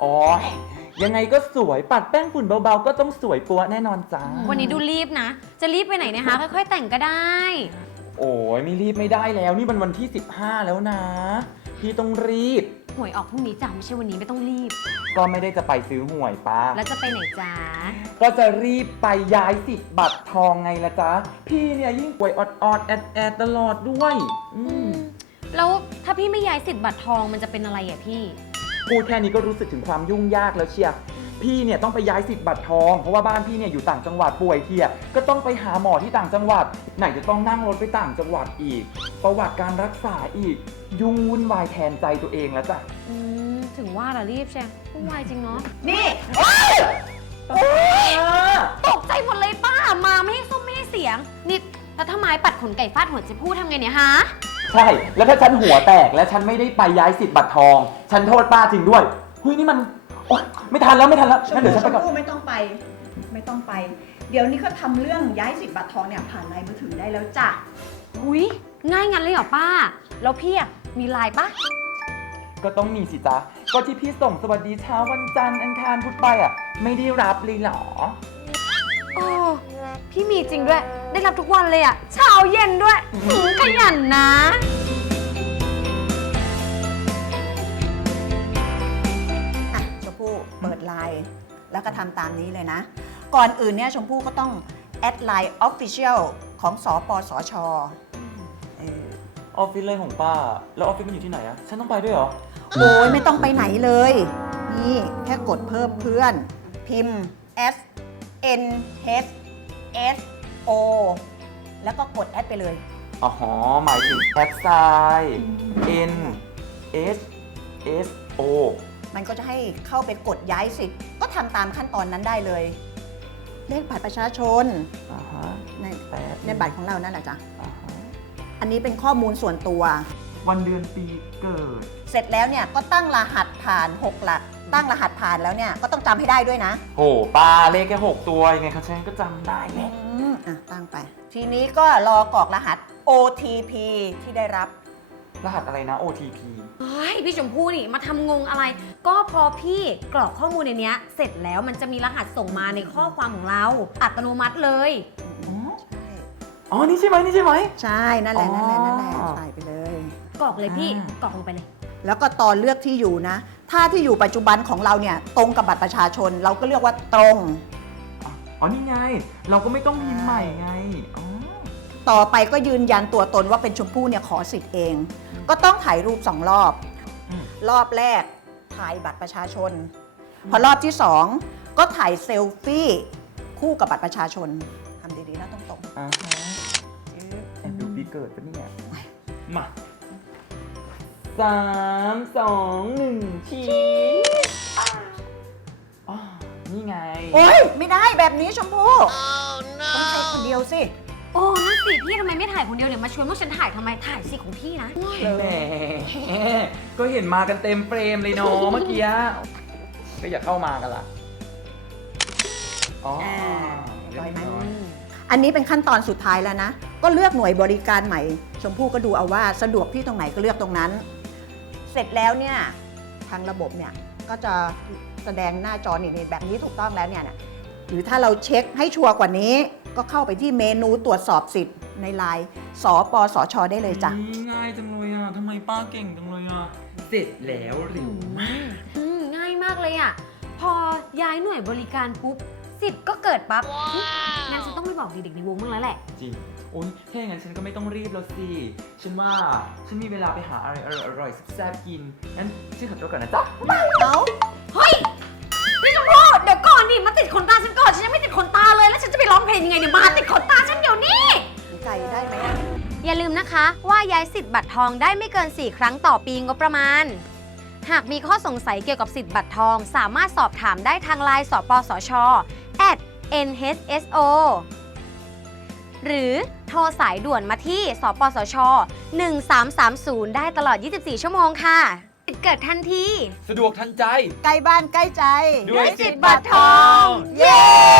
โอ้ยยังไงก็สวย ปัดแป้งฝุ่นเบาๆ ก็ต้องสวยปัวแน่นอนจ้าวันนี้ดูรีบนะ จะรีบไปไหนนะคะค่อยๆแต่งก็ได้ โอ้ยไม่รีบไม่ได้แล้ว นี่มันวันที่ 15 แล้วนะ พี่ต้องรีบ หวยออกพรุ่งนี้จ้าไม่ใช่วันนี้ไม่ต้องรีบ ก็ไม่ได้จะไปซื้อหวยป้า แล้วจะไปไหนจ้า ก็จะรีบไปย้ายสิบบัตรทองไงละจ้าพี่เนี่ยยิ่งหวยออดออดแอดแอดตลอดด้วย อืม แล้วถ้าพี่ไม่ย้ายสิบบัตรทองมันจะเป็นอะไรอ่ะพี่พูดแค่นี้ก็รู้สึกถึงความยุ่งยากแล้วเชีย พี่เนี่ยต้องไปย้ายสิทธิ์บัตรทองเพราะว่าบ้านพี่เนี่ยอยู่ต่างจังหวัดป่วยเทีย ก็ต้องไปหาหมอที่ต่างจังหวัด ไหนจะต้องนั่งรถไปต่างจังหวัดอีก ประวัติการรักษาอีก ยุ่งวุ่นวายแทนใจตัวเองแล้วจ้ะถึงว่าละรีบใช่ยวุวายจริงเนาะนี่โอ๊ยตกใจหมดเลยป้ามาไม่ให้ส้มไม่ให้เสียงนี่แล้วถ้าไม้ปัดขนไก่ฟาดหัวจะพูดทำไงเนี่ยฮะช่ แล้วถ้าฉันหัวแตกและฉันไม่ได้ไปย้ายสิทธิ์บัตรทอง ฉันโทษป้าจริงด้วย หุยนี่มันอไม่ทันแล้วไม่ทันแล้วฉันเดี๋ยวฉันไปก่อนไม่ต้องไป ไม่ต้องไป เดี๋ยวนี้ก็ทำเรื่องย้ายสิทธิ์บัตรทองเนี่ยผ่านไลน์มือถือได้แล้วจ้ะหุยง่ายงั้นเลยเหรอป้า แล้วพี่อะมีไลน์ปะ ก็ต้องมีสิจ้ะก็ที่พี่ส่งสวัสดีเช้าวันจันทร์อังคารพุธไปอ่ะไม่ได้รับเลยเหรอโอพี่มีจริงด้วย ได้รับทุกวันเลยอ่ะเช้าเย็นด้วยขยันนะชมพู่เปิดไลน์แล้วก็ทำตามนี้เลยนะ ก่อนอื่นเนี่ยชมพู่ก็ต้อง แอดไลน์ออฟฟิเชียลของสอปอสอชออฟฟิศไลย์ของป้าแล้วออฟฟิศมันอยู่ที่ไหนอะฉันต้องไปด้วยเหรอ โอ้ยไม่ต้องไปไหนเลย นี่ แค่กดเพิ่มเพื่อนพิมพ์ S N H S O แล้วก็กดแอดไปเลยอ๋อ หมายถึงแอปไซ N S S O มันก็จะให้เข้าไปกดย้ายสิทธิ์ก็ทำตามขั้นตอนนั้นได้เลย เลขบัตรประชาชนในในบัตรของเรานั่นแหละจ้ะออันนี้เป็นข้อมูลส่วนตัว วันเดือนปีเกิด เสร็จแล้วเนี่ยก็ตั้งรหัสผ่าน 6 หลักตั้งรหัสผ่านแล้วเนี่ยก็ต้องจําให้ได้ด้วยนะ โหปลาเลขแค่หกตัวยังไงเขาใช้ก็จําได้แห่ะอ่ะ ตั้งไป ทีนี้ก็รอกรอกรหัส OTP ที่ได้รับ รหัสอะไรนะ OTP เฮ้ยพี่ชมพู่นี่มาทํางงอะไร ก็พอพี่กรอกข้อมูลในเนี้ย เสร็จแล้วมันจะมีรหัสส่งมาในข้อความของเรา อัตโนมัติเลย อ๋อนี่ใช่ไหมนี่ใช่ไหม ใช่ นั่นแหละนั่นแหละนั่นแหละใส่ไปเลย กรอกเลยพี่กรอกลงไปเลย แล้วก็ตอนเลือกที่อยู่นะถ้าที่อยู่ปัจจุบันของเราเนี่ยตรงกับบัตรประชาชนเราก็เรียกว่าตรง อ๋อนี่ไง เราก็ไม่ต้องพิมพ์ใหม่ไง ต่อไปก็ยืนยันตัวตนว่าเป็นชมพู่เนี่ยขอสิทธิ์เองอก็ต้องถ่ายรูปสองรอบอรอบแรก ถ่ายบัตรประชาชนอพอรอบที่สองก็ถ่ายเซลฟี่คู่กับบัตรประชาชน ทำดี ๆนะต้องตรงอ่าฮะเอ๊ะดูปีเกิดปะเนี่ยมาสามสองหนึ่งชี้นี่ไงโอ้ย ไม่ได้แบบนี้ชมพู่ต้องใช้คนเดียวสิ โอ้นั่สิพี่ทำไมไม่ถ่ายคนเดียวเดี๋ยวมาชวนพวกฉันถ่ายทำไม ถ่ายสิของพี่นะแหม ก็เห็นมากันเต็มเฟรมเลยเนาะเมื่อกี้ ก็อย่าเข้ามากันล่ะโอ้ยมัน อันนี้เป็นขั้นตอนสุดท้ายแล้วนะ ก็เลือกหน่วยบริการใหม่ ชมพู่ก็ดูเอาว่า สะดวกพี่ตรงไหนก็เลือกตรงนั้นเสร็จแล้วเนี่ย ทางระบบเนี่ย ก็จะแสดงหน้าจอนี่แบบนี้ถูกต้องแล้วเนี่ย หรือถ้าเราเช็คให้ชัวร์กว่านี้ก็เข้าไปที่เมนูตรวจสอบสิทธิ์ในไลน์สปสชได้เลยจ้ะ ง่ายจังเลยอ่ะทำไมป้าเก่งจังเลยอ่ะ เสร็จแล้วหรือมง่ายมากเลยอ่ะ พอย้ายหน่วยบริการปุ๊บสิทธิ์ก็เกิดปั๊บ งั้นฉันต้องไปบอกเด็กๆในวงมั่งแล้วแหละ จริงโอ้ยถ้าอย่างนั้นฉันก็ไม่ต้องรีบแล้วสิ ฉันว่าฉันมีเวลาไปหาอะไรอร่อยๆ แซ่บๆ กิน งั้นฉันขอตัวก่อนนะจ๊ะเเฮ้ย นี่ลุงโรดเดี๋ยวก่อนนี่มาติดขนตาฉันก่อน ฉันยังไม่ติดขนตาเลย แล้วฉันจะไปร้องเพลงยังไงเนี่ย มาติดขนตาฉันเดี๋ยวนี้หใจไได้มอย่าลืมนะคะ ว่ายายสิทธิ์บัตรทองได้ไม่เกิน4ครั้งต่อปีงบประมาณ หากมีข้อสงสัยเกี่ยวกับสิทธิ์บัตรทองสามารถสอบถามได้ทางไลน์สปสช @nhso หรือทรสายด่วนมาที่ สปสช1330 ได้ตลอด 24 ชั่วโมงค่ะเกิดทันที สะดวกทันใจ ใกล้บ้านใกล้ใจ ด้วยสิทบัตรทอง เย้